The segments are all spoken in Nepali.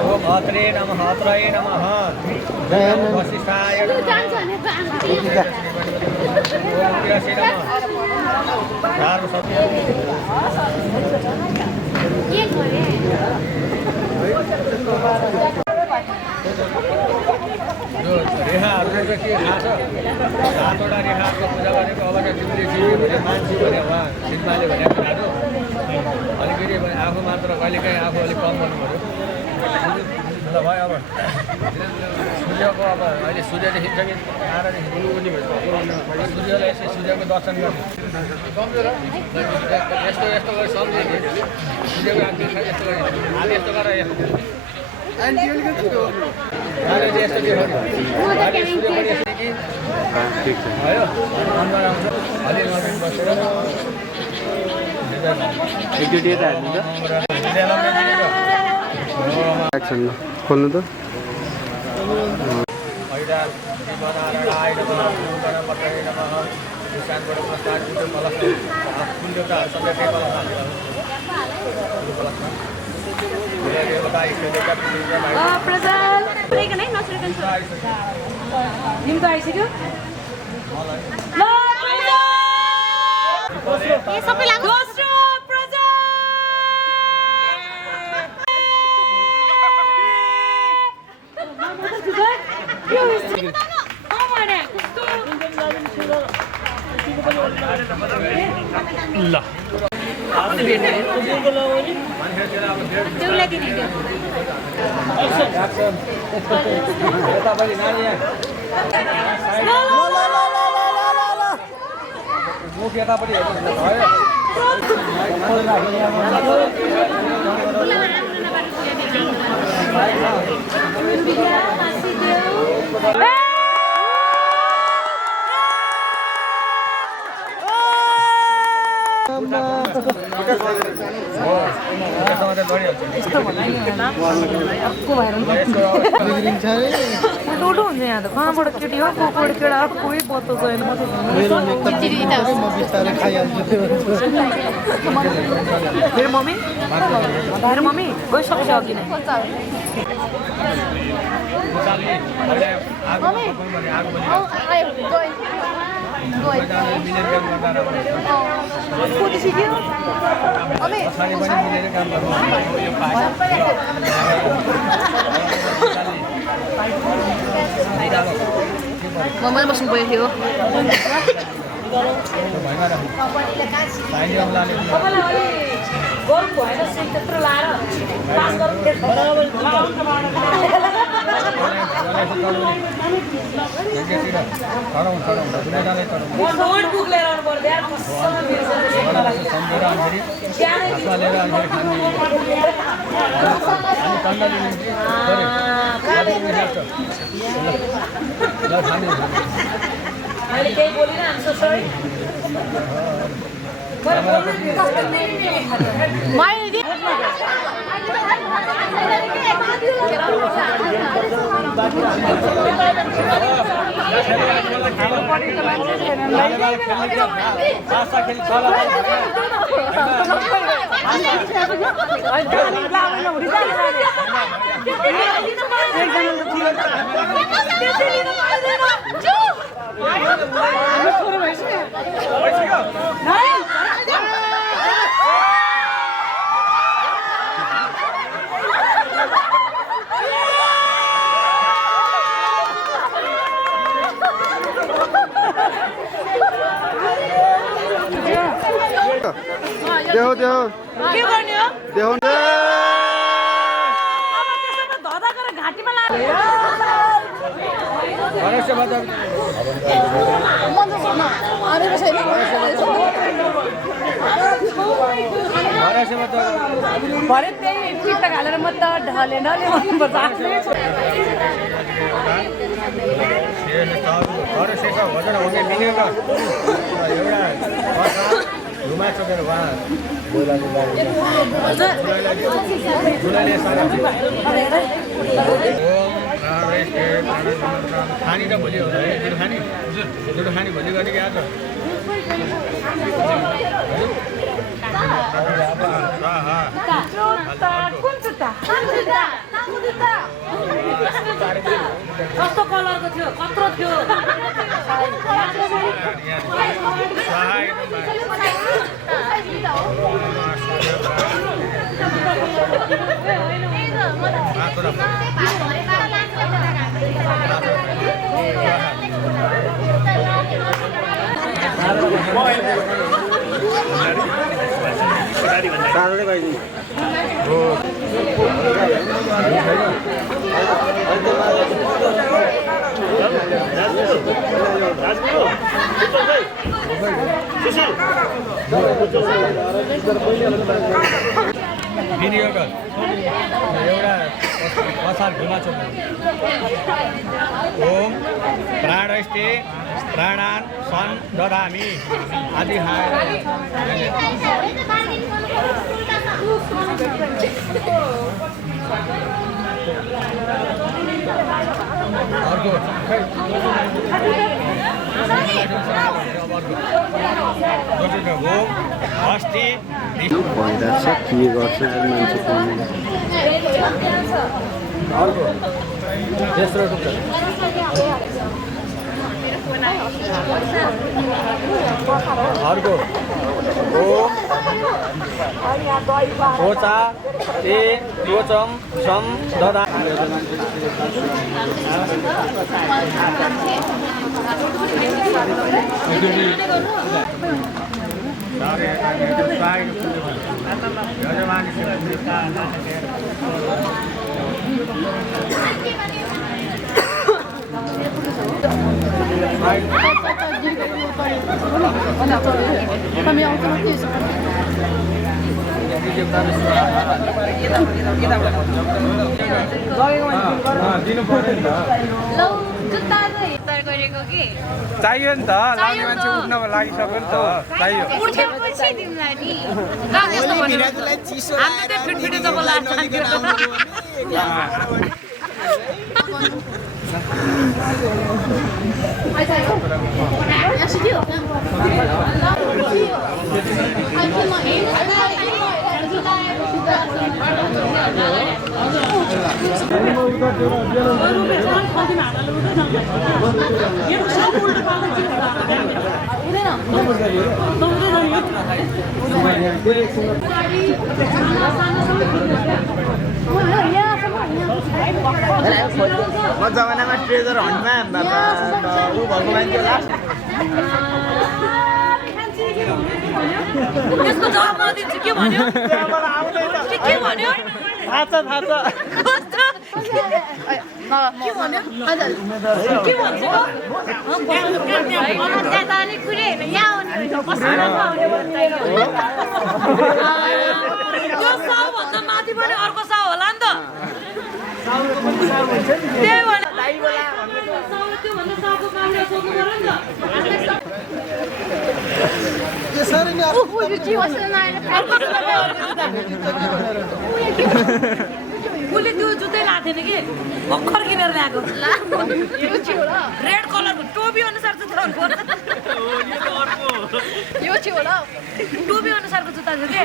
ओम अत्रे नमः अत्रये नमः वशिष्ठाय नमः ओम प्रियसे नमः चार सब जो रेहाहरुको के थाहा छ सातवटा रेहाको पूजा गरेको अब तिमीले भने मान्छे भने वा सिद्धमाले भनेको खानु अलिकति आफू मात्र कहिलेकाहीँ आफू अलिक कम गर्नु पर्यो ल भयो अब सूर्यको अब अहिले सूर्य देखिन्छ कि तारा देखिन्छ सूर्यलाई यसै सूर्यको दर्शन गर्ने यस्तो यस्तो गरी सम्झे कि सूर्यको आँखा यस्तो गरी आज यस्तो गरेर यस्तो यस्तो के भयो अनुहार आउँछ अलि बसेर एकचोटि यता हाल्नु त एक्सन खोल्नु त टोटो हुन्छ यहाँ त कहाँबाट केटी हो कोबाट केटा हो कोही पत्तो छैन मेरो मम्मी गइसक्छ अघि नै मम्मी बस्नु पऱ्यो थियो देहो देहो के गर्ने हो देहो अब त्यसमा धदा गरेर घाँटीमा लाग्यो भरे त्यही चित्त हालेर म त ढले ढले भन्नुपर्छ शेखर भजन हुने मिलेको एउटा घुमा चोकेर उहाँ खानी त भोलि होला है जुठो खानी भोलि गर्ने कि आज कस्तो कलरको थियो कत्रो थियो विनियोगक एउटा असार घुमा चोक ओम प्राणस्ते प्राणान सन ददामि आदि अर्को अस्ति भइरहेछ के गर्छ मान्छे अर्को तेस्रो टुक्रा अर्को ओचा ते त्वचम सम ददा चाहियो नि त लाउने मान्छे उठ्न लागिसक्यो नि त चाहियो उठेपछि तिमीलाई नि हामी त फिटफिटे जब लाग्छ म जमानामा ट्रेजर हन्टमा ऊ भएको मान्छे लास्ट त्यसको जवाब म दिन्छु के भन्यो के भन्यो थाहा छ के भन्यो के भन्छ त्यो साउभन्दा माथि पनि अर्को साउ होला नि त त्यही भने त्योभन्दा साउको कामले सोध्नु पर्यो नि उसले त्यो जुत्तै लाएको थिएन कि भर्खर किनेर ल्याएको रेड कलरको टोपी अनुसार जुत्ता टोपी अनुसारको जुत्ता थियो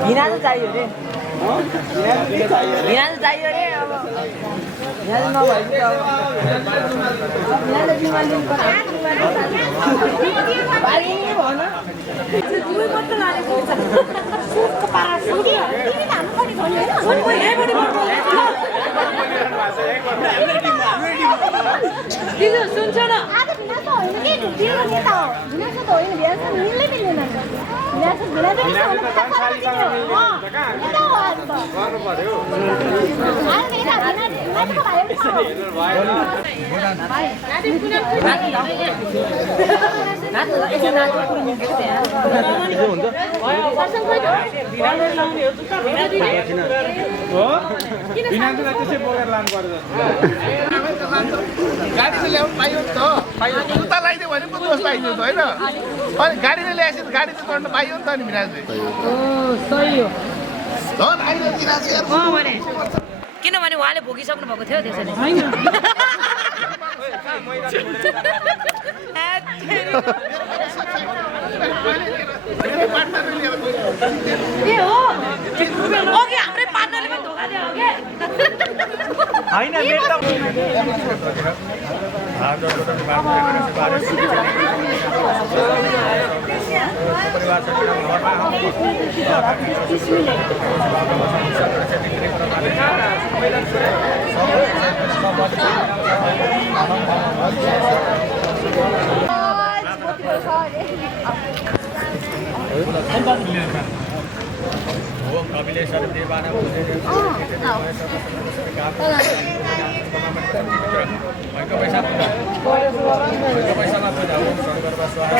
घिना चाहियो रे घिना चाहियो रे अब यहाँ नभए सुन्छ न त्यो नि त भिनाजु त होइन भिनाजु मिल्दै मिल्दैन भिनाजु भिनाजु नि त त गर्नु पर्यो गाडीले ल्याउनु पाइयो नि त पाइयो जुत्ता लगाइदियो भने पो दोष पाइदियो त होइन अनि गाडीले ल्याएपछि त गाडी त चढ्न पाइयो नि त नि मिराजले झन् आइलो मिराज यार किनभने उहाँले भोगिसक्नु भएको थियो त्यसैले ए हो अघि हाम्रै पार्टनरले पनि धोका दियो अघि होइन ओम कपिलेश्वर देवाना पैसामा पूजा ओम शङ्करमा स्वाहा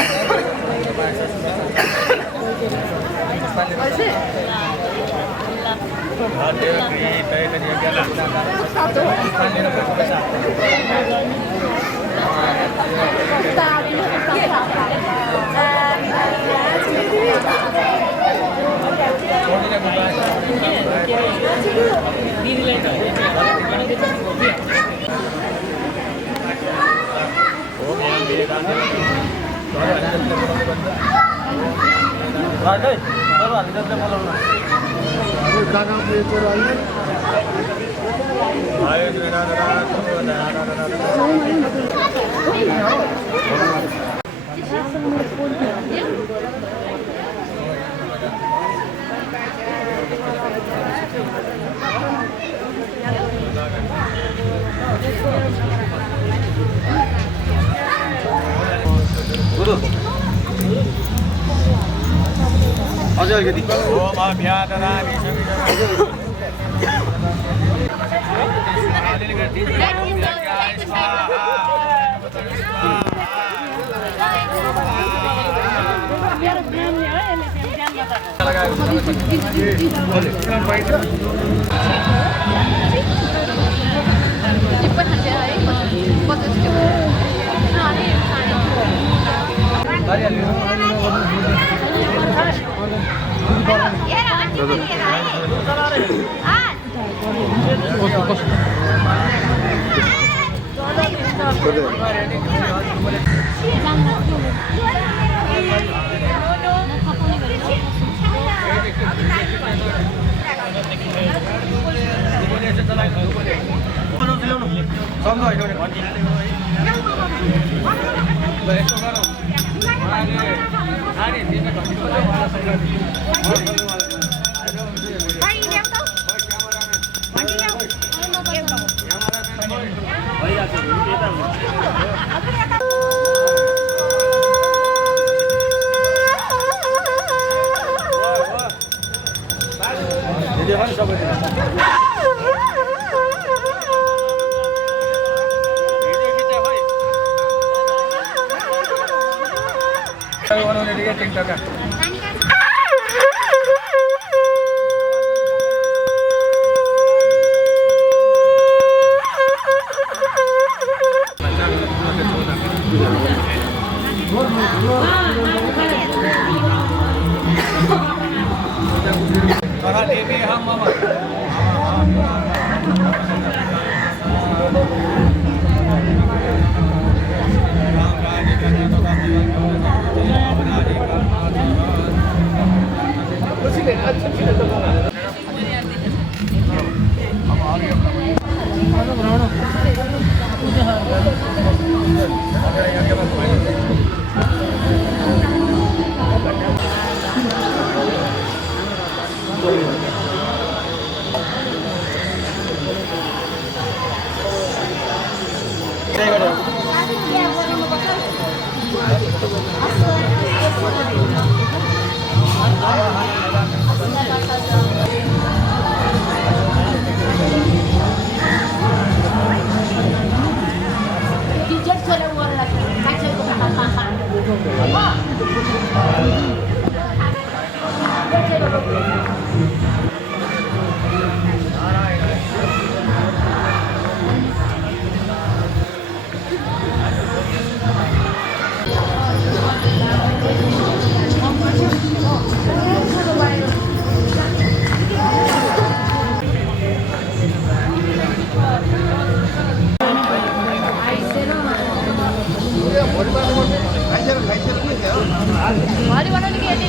अझै अलिकति ओम अभ्यादरामि भरि बनाउने कि यति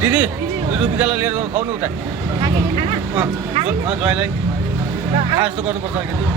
दिदी रुपियाँलाई लिएर खुवाउनु उता ज्वाइँलाई खास त गर्नुपर्छ